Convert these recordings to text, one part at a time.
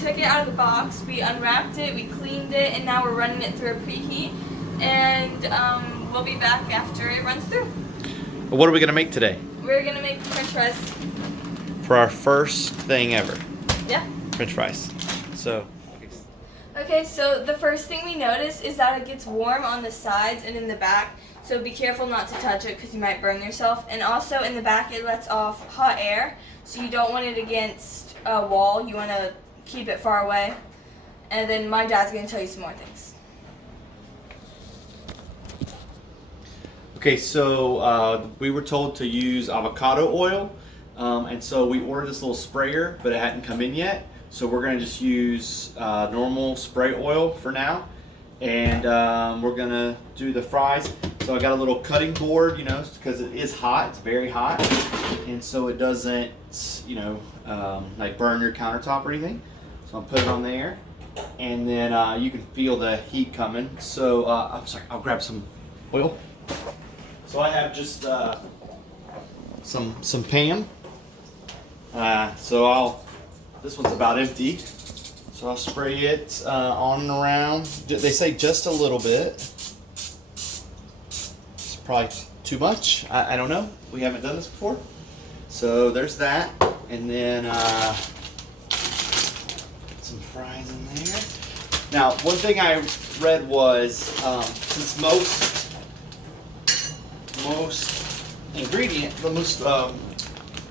took it out of the box, we unwrapped it, we cleaned it, and now we're running it through a preheat. And we'll be back after it runs through. What are we gonna make today? We're gonna make French fries. For our first thing ever. Yeah. French fries. So. Okay, so the first thing we notice is that it gets warm on the sides and in the back. So be careful not to touch it because you might burn yourself. And also in the back it lets off hot air, so you don't want it against a wall. You want to keep it far away. And then my dad's going to tell you some more things. Okay, so we were told to use avocado oil, and so we ordered this little sprayer, but it hadn't come in yet. So we're gonna just use normal spray oil for now, and we're gonna do the fries. So I got a little cutting board, you know, because it is hot. It's very hot, and so it doesn't, you know, like burn your countertop or anything. So I'll put it on there, and then you can feel the heat coming. So I'm sorry, I'll grab some oil. So I have just some Pam. This one's about empty. So I'll spray it on and around. They say just a little bit. It's probably too much. I don't know. We haven't done this before. So there's that. And then some fries in there. Now, one thing I read was since most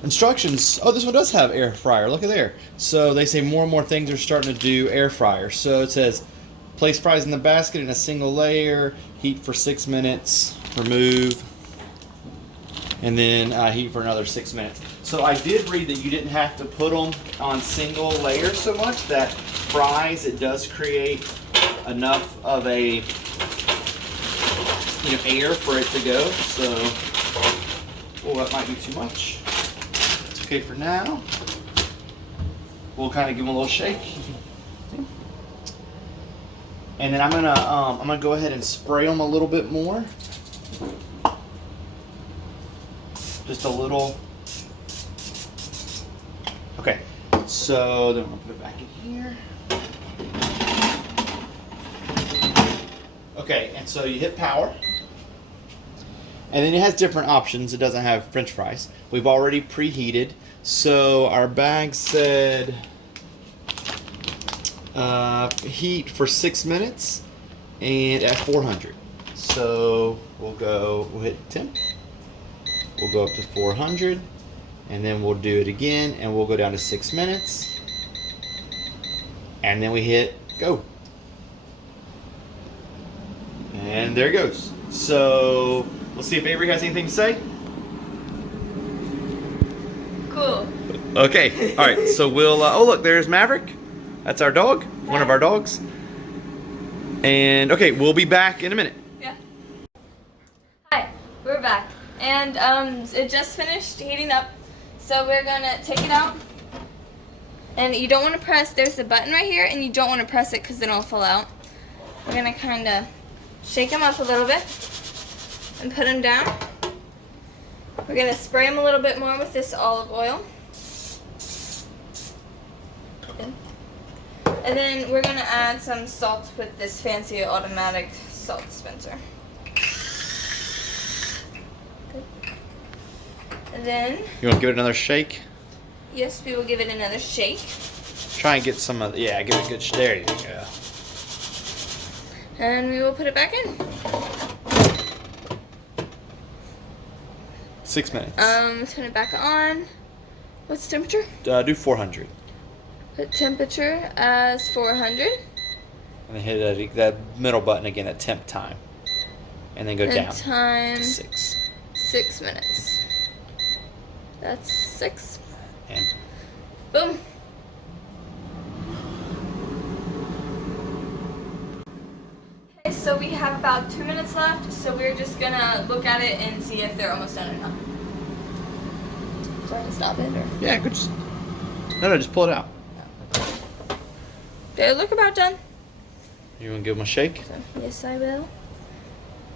instructions. Oh, this one does have air fryer. Look at there. So they say more and more things are starting to do air fryer. So it says place fries in the basket in a single layer, heat for 6 minutes, remove, and then heat for another 6 minutes. So I did read that you didn't have to put them on single layers so much. That fries, it does create enough of a air for it to go. So, well, that might be too much. It's okay for now. We'll kind of give them a little shake. And then I'm gonna go ahead and spray them a little bit more. Just a little. Okay. So then we'll put it back in here. Okay, and so you hit power. And then it has different options. It doesn't have French fries. We've already preheated. So our bag said heat for 6 minutes and at 400. So we'll hit temp. We'll go up to 400, and then we'll do it again, and we'll go down to 6 minutes. And then we hit go. And there it goes. So we'll see if Avery has anything to say. Cool. Okay. All right. So we'll. Oh, look, there's Maverick. That's our dog. One of our dogs. And okay, we'll be back in a minute. Yeah. Hi, we're back, and it just finished heating up. So we're gonna take it out, and you don't want to press. There's a button right here, and you don't want to press it because then it'll fall out. We're gonna kind of shake them up a little bit and put them down. We're gonna spray them a little bit more with this olive oil. And then we're gonna add some salt with this fancy automatic salt dispenser. And then, You want to give it another shake? yes, we will give it another shake. Try and get some of. Yeah, give it a good. There you go. And we will put it back in. 6 minutes. Turn it back on. What's the temperature? Do 400. Put temperature as 400. And then hit that middle button again at temp time. And then go And down. time To 6. 6 minutes. That's 6. And Boom. Okay, so we have about 2 minutes left, so we're just gonna look at it and see if they're almost done or not. So I can stop it or? yeah, good. No, just pull it out. They look about done. You want to give them a shake? So, yes, I will.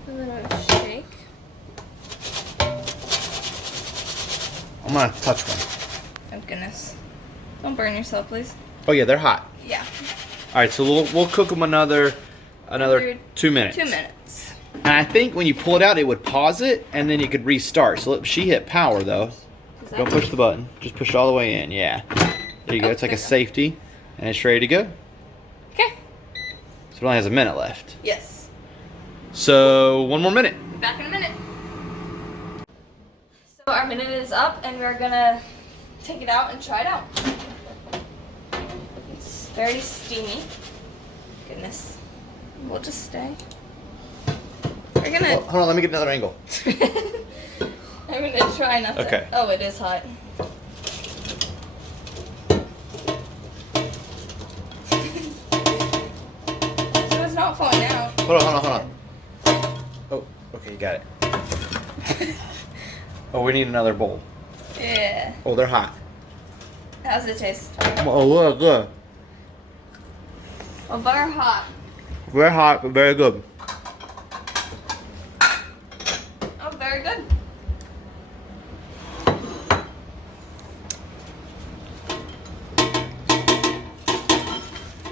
A little shake. I'm gonna touch one. Oh goodness. Don't burn yourself, please. Oh yeah, they're hot. Yeah. All right, so we'll cook them another 2 minutes. 2 minutes. And I think when you pull it out, it would pause it, and then you could restart. So she hit power though. Don't push the button. Just push it all the way in. Yeah. There you go. It's like a safety, and it's ready to go. Okay. So it only has a minute left. Yes. So 1 more minute. Back in a minute. So our minute is up, and we're gonna take it out and try it out. It's very steamy. Goodness. We'll just stay. We're gonna. Hold on. Let me get another angle. I'm gonna try not to. Okay. Oh, it is hot. So it's not falling out. Hold on. Oh, okay, you got it. Oh, we need another bowl. Yeah. Oh, they're hot. How's it taste? Oh, look. Oh, butter hot. Very hot, but very good. Oh, very good.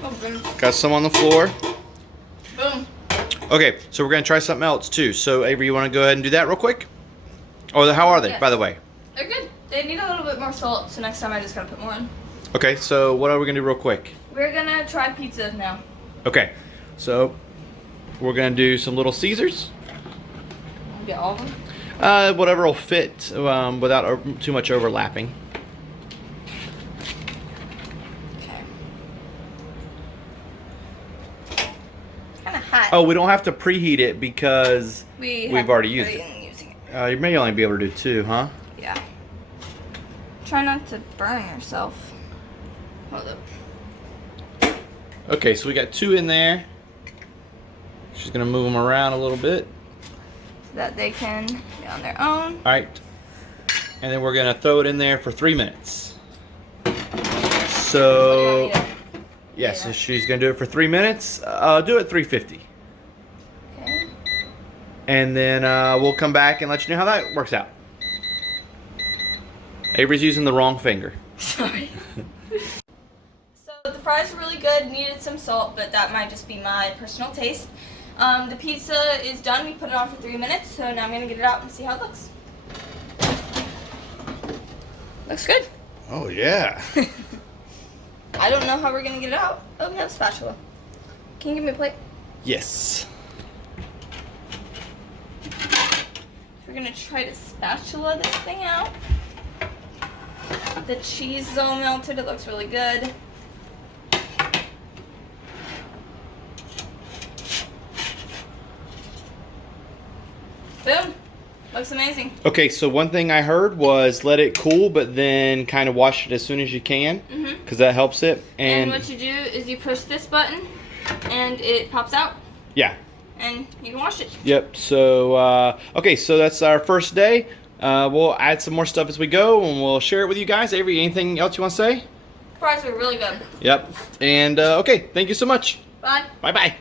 Oh, boom. Got some on the floor. Boom. Okay, so we're gonna try something else too. So Avery, you want to go ahead and do that real quick? Oh, how are they, Yes. by the way? They're good. They need a little bit more salt, so next time I just gotta put more in. Okay, so what are we gonna do real quick? We're gonna try pizza now. Okay, so we're gonna do some Little Caesars. Get all of them. Whatever will fit without too much overlapping. Okay. Kind of hot. Oh, we don't have to preheat it because we've already used it. Using it. You may only be able to do 2, huh? Yeah. Try not to burn yourself. Hold up. Okay, so we got 2 in there. She's gonna move them around a little bit. So that they can be on their own. All right, and then we're gonna throw it in there for 3 minutes. So yeah, so she's gonna do it for 3 minutes. Do it 350. Okay. And then we'll come back and let you know how that works out. Avery's using the wrong finger. Sorry. So the fries were really good, needed some salt, but that might just be my personal taste. The pizza is done. We put it on for 3 minutes, so now I'm going to get it out and see how it looks. Looks good. Oh, yeah. I don't know how we're going to get it out. Oh, we have a spatula. Can you give me a plate? Yes. We're going to try to spatula this thing out. The cheese is all melted. It looks really good. Boom. Looks amazing. Okay, so one thing I heard was let it cool, but then kind of wash it as soon as you can, because that helps it. And what you do is you push this button, and it pops out, yeah. and you can wash it. Yep. So okay, so that's our first day. We'll add some more stuff as we go, and we'll share it with you guys. Avery, anything else you want to say? Fries are really good. Yep. And okay, thank you so much. Bye. Bye-bye.